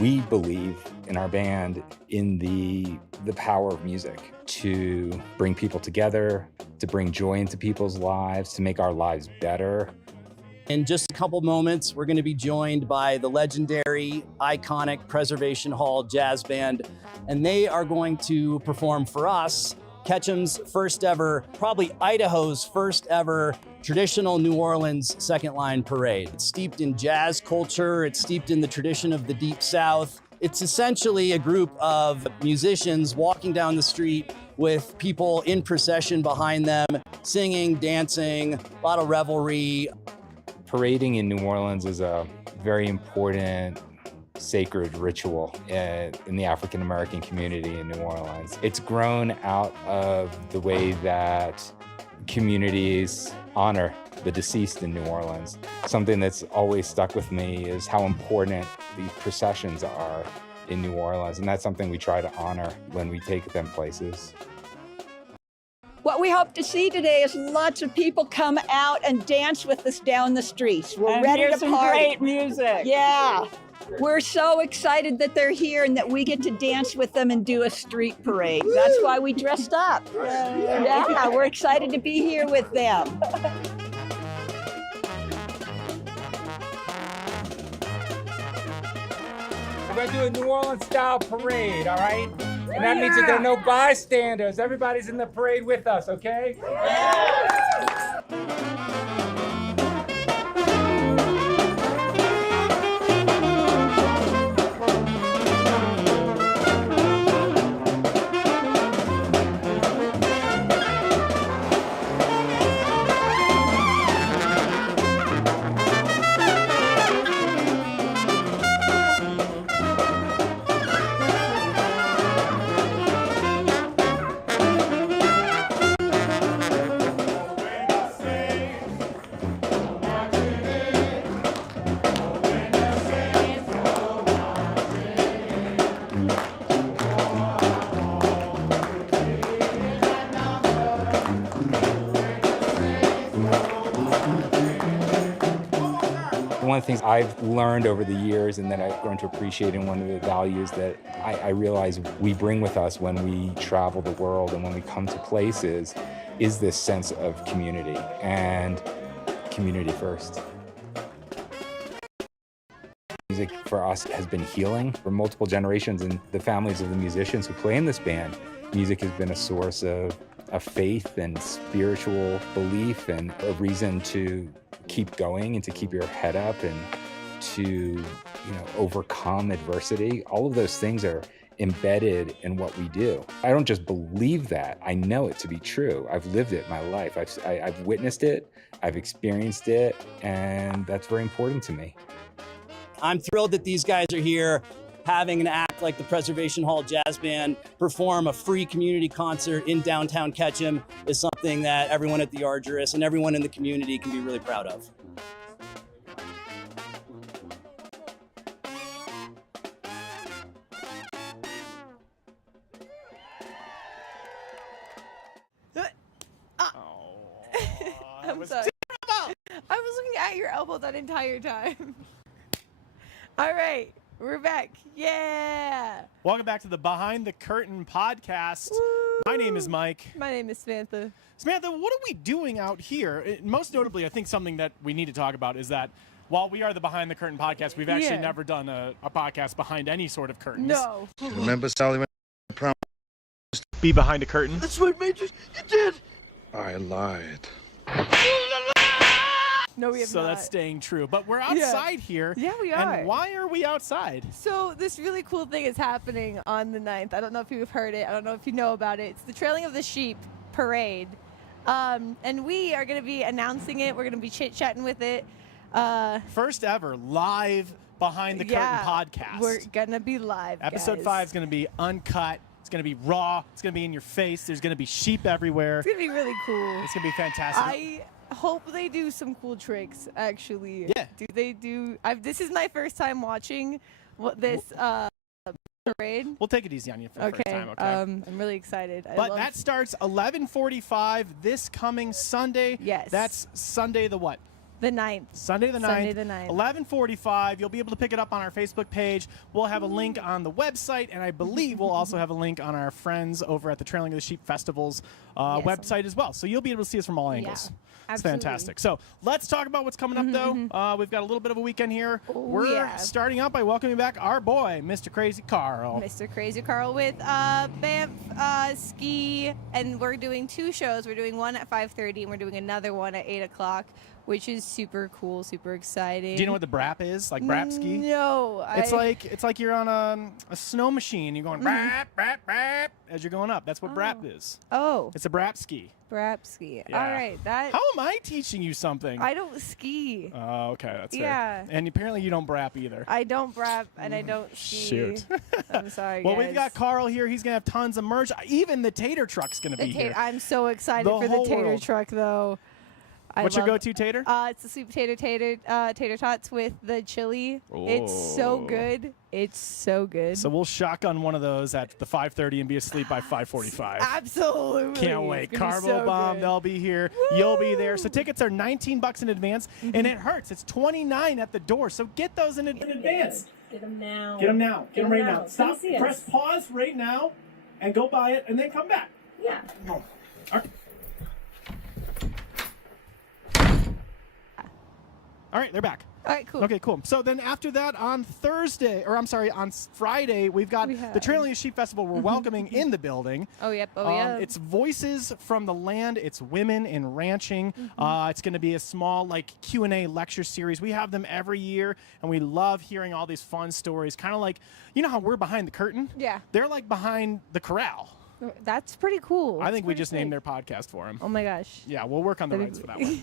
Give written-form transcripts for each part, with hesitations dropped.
We believe in our band in the power of music to bring people together, to bring joy into people's lives, to make our lives better. In just a couple moments, we're going to be joined by the legendary, iconic Preservation Hall Jazz Band, and they are going to perform for us Ketchum's first ever, probably Idaho's first ever traditional New Orleans second line parade. It's steeped in jazz culture, it's steeped in the tradition of the Deep South. It's essentially a group of musicians walking down the street with people in procession behind them, singing, dancing, a lot of revelry. Parading in New Orleans is a very important sacred ritual in the African American community in New Orleans. It's grown out of the way that communities honor the deceased in New Orleans. Something that's always stuck with me is how important these processions are in New Orleans, and that's something we try to honor when we take them places. What we hope to see today is lots of people come out and dance with us down the streets. We're ready to some party. Great music. Yeah. We're so excited that they're here and that we get to dance with them and do a street parade. That's why we dressed up. Yeah, we're excited to be here with them. We're going to do a New Orleans style parade, all right? And that means that there are no bystanders. Everybody's in the parade with us, okay? One of the things I've learned over the years and that I've grown to appreciate, and one of the values that I realize we bring with us when we travel the world and when we come to places is this sense of community and community first. Music for us has been healing for multiple generations, and the families of the musicians who play in this band, music has been a source of faith and spiritual belief and a reason to keep going and to keep your head up and to, overcome adversity. All of those things are embedded in what we do. I don't just believe that, I know it to be true. I've lived it my life. I've witnessed it, I've experienced it, and that's very important to me. I'm thrilled that these guys are here, having an act like the Preservation Hall Jazz Band perform a free community concert in downtown Ketchum is something that everyone at the Argyris and everyone in the community can be really proud of. I'm sorry. I was looking at your elbow that entire time. All right, we're back. Yeah. Welcome back to the Behind the Curtain podcast. Woo. My name is Mike. My name is Samantha. Samantha, what are we doing out here? Most notably, I think something that we need to talk about is that while we are the Behind the Curtain podcast, we've actually never done a podcast behind any sort of curtains. No. Remember Sally when I promised be behind a curtain? That's what made you did. I lied. No, we have so not. That's staying true. But we're outside here. Yeah, we are. And why are we outside? So this really cool thing is happening on the 9th. I don't know if you've heard it. I don't know if you know about it. It's the Trailing of the Sheep parade. And we are going to be announcing it. We're going to be chit-chatting with it. First ever live Behind the Curtain podcast. We're going to be live, Episode 5 is going to be uncut. It's going to be raw. It's going to be in your face. There's going to be sheep everywhere. It's going to be really cool. It's going to be fantastic. I hope they do some cool tricks, actually. Yeah. This is my first time watching this parade. We'll take it easy on you for the first time, okay? I'm really excited. But that starts 11:45 this coming Sunday. Yes. That's Sunday the what? The 9th. Sunday the 9th. Sunday the 9th. 11:45. You'll be able to pick it up on our Facebook page. We'll have a link on the website, and I believe we'll also have a link on our friends over at the Trailing of the Sheep Festival's website as well. So you'll be able to see us from all angles. It's fantastic. So let's talk about what's coming up, though. We've got a little bit of a weekend here. We're starting out by welcoming back our boy, Mr. Crazy Carl. Mr. Crazy Carl with Banff Ski, and we're doing 2 shows. We're doing one at 5:30, and we're doing another one at 8 o'clock, which is super cool, super exciting. Do you know what the brap is? Like brap ski? No. It's like you're on a snow machine. You're going brap, brap, brap as you're going up. That's what brap is. Oh. It's a brap ski. Brap ski. Yeah. All right. That. How am I teaching you something? I don't ski. Oh, okay. That's Yeah. fair. And apparently you don't brap either. I don't brap and I don't ski. Shoot. I'm sorry, Well, guys. we've got Carl here. He's going to have tons of merch. Even the tater truck's going to be here. I'm so excited The for the whole tater world. truck, though. What's your go-to tater? It's the sweet potato tater tots with the chili. It's so good. It's so good. So we'll shotgun one of those at the 5:30 and be asleep by 5:45. Absolutely. Can't wait. It's gonna be Carbo so Bomb, good. they'll be here. You'll be there. So tickets are $19 in advance, and it hurts. It's $29 at the door. So get those in advance. Get them now. Get them now. Get them right now. Come Stop. see us. Press pause right now, and go buy it, and then come back. Yeah. Oh. All right, they're back. All right, cool. Okay, cool. So then after that, on Friday, we've got the Trailing of Sheep Festival. We're welcoming in the building. Oh, yep. Oh, yeah. It's Voices from the Land. It's Women in Ranching. It's going to be a small Q&A lecture series. We have them every year, and we love hearing all these fun stories. Kind of like, you know how we're behind the curtain? Yeah. They're like behind the corral. That's pretty cool. I think we just named their podcast for them. Oh, my gosh. Yeah, we'll work on the rights for that one.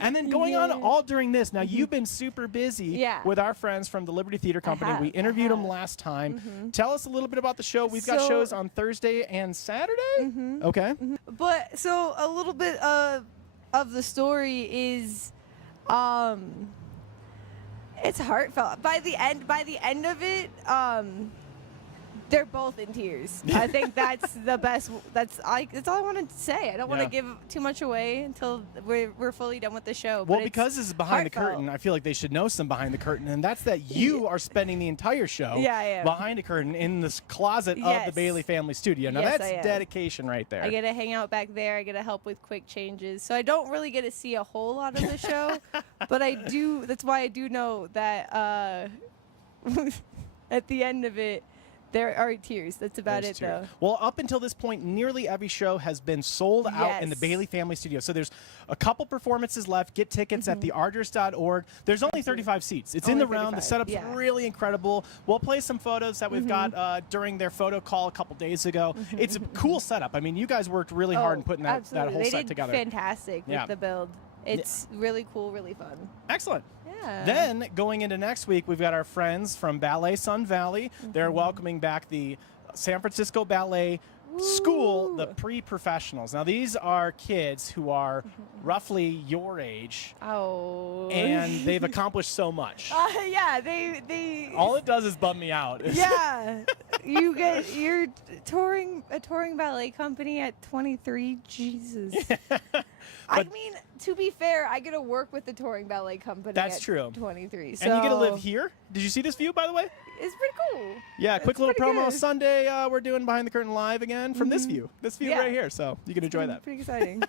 And then going on all during this, now you've been super busy with our friends from the Liberty Theater Company. We interviewed them last time. Tell us a little bit about the show. We've got shows on Thursday and Saturday. Okay. But so a little bit of the story is, it's heartfelt. By the end of it, they're both in tears. I think that's the best. That's all I wanted to say. I don't want to give too much away until we're fully done with the show. Well, because this is behind the curtain, I feel like they should know some behind the curtain, and that's that you are spending the entire show behind a curtain in this closet of the Bailey family studio. Now that's dedication right there. I get to hang out back there. I get to help with quick changes. So I don't really get to see a whole lot of the show, but I do. That's why I do know that at the end of it, there are tears. That's about it, though. Well, up until this point, nearly every show has been sold out in the Bailey Family Studio. So there's a couple performances left. Get tickets at thearders.org. There's only 35 seats. It's in the round. The setup's really incredible. We'll play some photos that we've got during their photo call a couple days ago. It's a cool setup. I mean, you guys worked really hard in putting that whole set together. They did fantastic with the build. It's really cool, really fun. Excellent. Then, going into next week, we've got our friends from Ballet Sun Valley. They're welcoming back the San Francisco Ballet School, the pre-professionals. Now, these are kids who are roughly your age. Oh. And they've accomplished so much. Yeah, they all it does is bum me out. Yeah. You're touring a touring ballet company at 23. Jesus. I mean, to be fair, I get to work with the touring ballet company. That's true. 23. So and you get to live here. Did you see this view, by the way? It's pretty cool. Yeah, quick little promo. Good. Sunday, we're doing Behind the Curtain Live again from this view. This view right here. So you can enjoy that. Pretty exciting.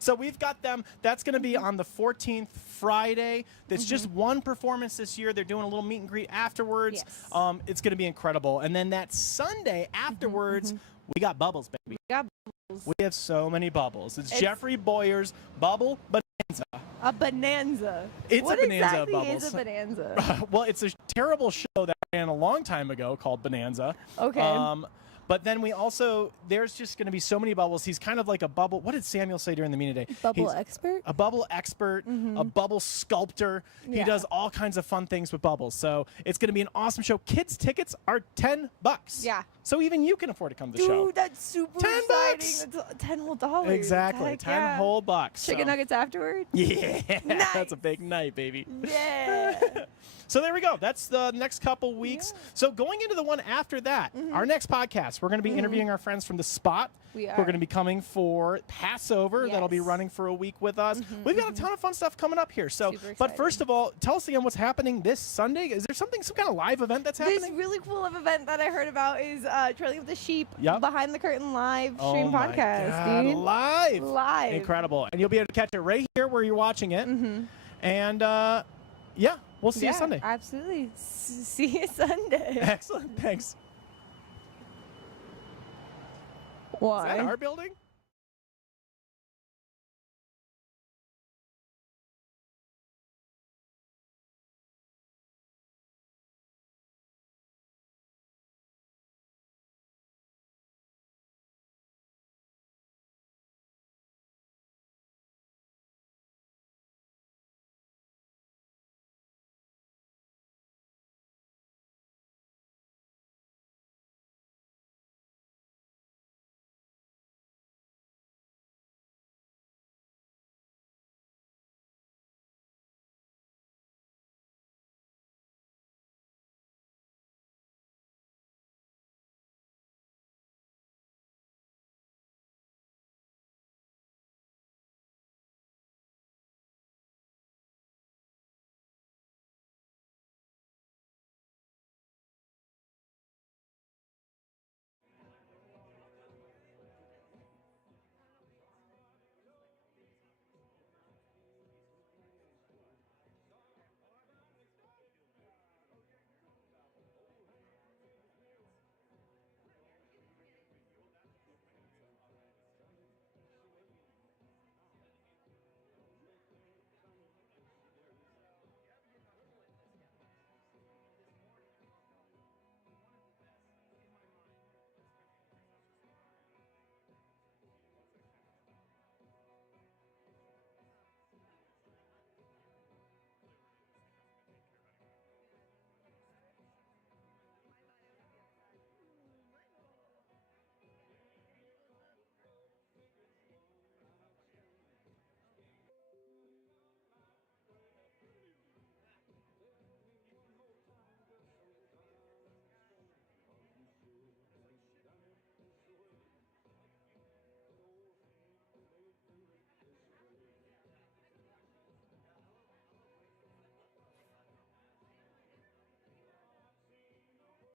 So we've got them. That's going to be on the 14th, Friday. That's just one performance this year. They're doing a little meet and greet afterwards. Yes. It's going to be incredible. And then that Sunday afterwards, we got bubbles, baby. We got bubbles. We have so many bubbles. It's Jeffrey Boyer's Bubble Bonanza. A bonanza. It's what a bonanza exactly of bubbles. is a bonanza? Well, it's a terrible show that ran a long time ago called Bonanza. Okay. But then there's just going to be so many bubbles. He's kind of like a bubble. What did Samuel say during the meeting today? Bubble expert? A bubble expert, a bubble sculptor. He does all kinds of fun things with bubbles. So it's going to be an awesome show. Kids' tickets are $10. Yeah. So even you can afford to come to the show. Dude, that's super exciting. That's $10 whole. Exactly. Heck 10 whole bucks. Chicken nuggets afterward? Yeah. Nice. That's a big night, baby. Yeah. So there we go. That's the next couple weeks. So going into the one after that, our next podcast, We're going to be interviewing our friends from The Spot. We Who are are. going to be coming for Passover. That'll be Yes. running for a week with us. We've got a ton of fun stuff coming up here. So, Super but first exciting. of all, tell us again what's happening this Sunday. Is there some kind of live event that's happening? This really cool event that I heard about is Trailing of the Sheep Yep. Behind the Curtain live Oh stream my podcast, God, dude. live. Live. Incredible. And you'll be able to catch it right here where you're watching it. And yeah, we'll see you Sunday. Absolutely. See you Sunday. Excellent. Thanks. Why? Is that our building?